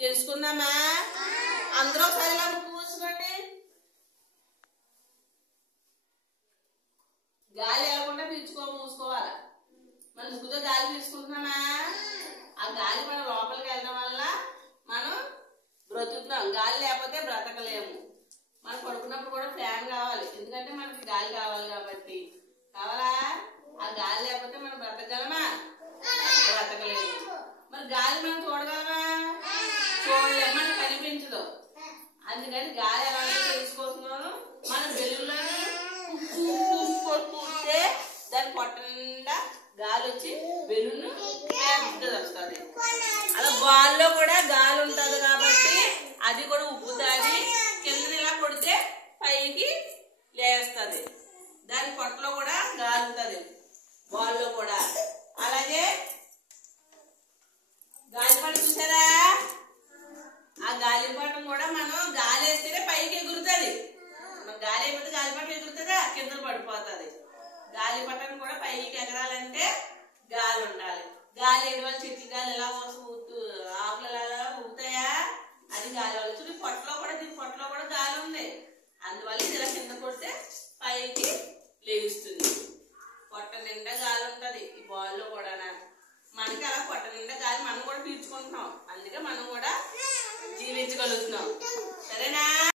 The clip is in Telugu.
తెలుసుకుందామా? అందరూ ఒకసారి ఇలా కూర్చోండి. గాలి వెళ్ళకుండా మూసుకోవాలి. మనం ముక్కుతో గాలి పీల్చుకుంటున్నామా? ఆ గాలి మన లోపలికి వెళ్ళడం వల్ల మనం బ్రతుకుతున్నాం. గాలి లేకపోతే బ్రతకలేము. మనం పడుకున్నప్పుడు కూడా ఫ్యాన్ కావాలి, ఎందుకంటే మనకి గాలి కావాలి కాబట్టి. కావాలా? ఆ గాలి లేకపోతే మనం బ్రతకగలమా? బ్రతకలేము. మరి గాలి మనం చూడగలమా? చూడలేము, మనకు కనిపించదు. అందుకని గాలి ఎలా తెలుసుకోతున్నాను. మనం బెలూన్లను పూస్తే దాని పొట్టండా గాలి వచ్చి బెలూన్ పెద్దది వస్తుంది. అలా బాల్లో కూడా గాలి ఉంటుంది కాబట్టి అది కూడా ఉబ్బుతుంది. కింద ఇలా కొడితే పైకి లేస్తుంది. దాని పొట్టలో కూడా గాలి ఉంటుంది, బాల్లో కూడా. అలాగే గాలిపటం చూసారా? ఆ గాలిపటం కూడా మనం గాలి వేస్తేనే పైకి ఎగురుతుంది. గాలి అయిపోతే గాలిపటం ఎగురుతుందా? కింద పడిపోతుంది. గాలిపటం కూడా పైకి ఎగరాలంటే గాలి ఉండాలి. గాలి వేయడం వల్ల చెట్ల గాలి ఎలా ఆకులు ఎలా ఊగుతాయా? అది గాలి వల్ల. చూడు పొట్టలో కూడా, దీని పొట్టలో కూడా గాలి ఉంది. అందువల్ల ఇలా కింద కొడితే పైకి లేస్తుంది. పొట్ట నిండా గాలి ఉంటుంది ఈ బాల్లో కూడా. మనకి అలా పొట్ట నిండా గాలి మనం కూడా పీల్చుకుంటున్నాం. అందుకే మనం కూడా జీవించగలుగుతున్నాం. సరేనా?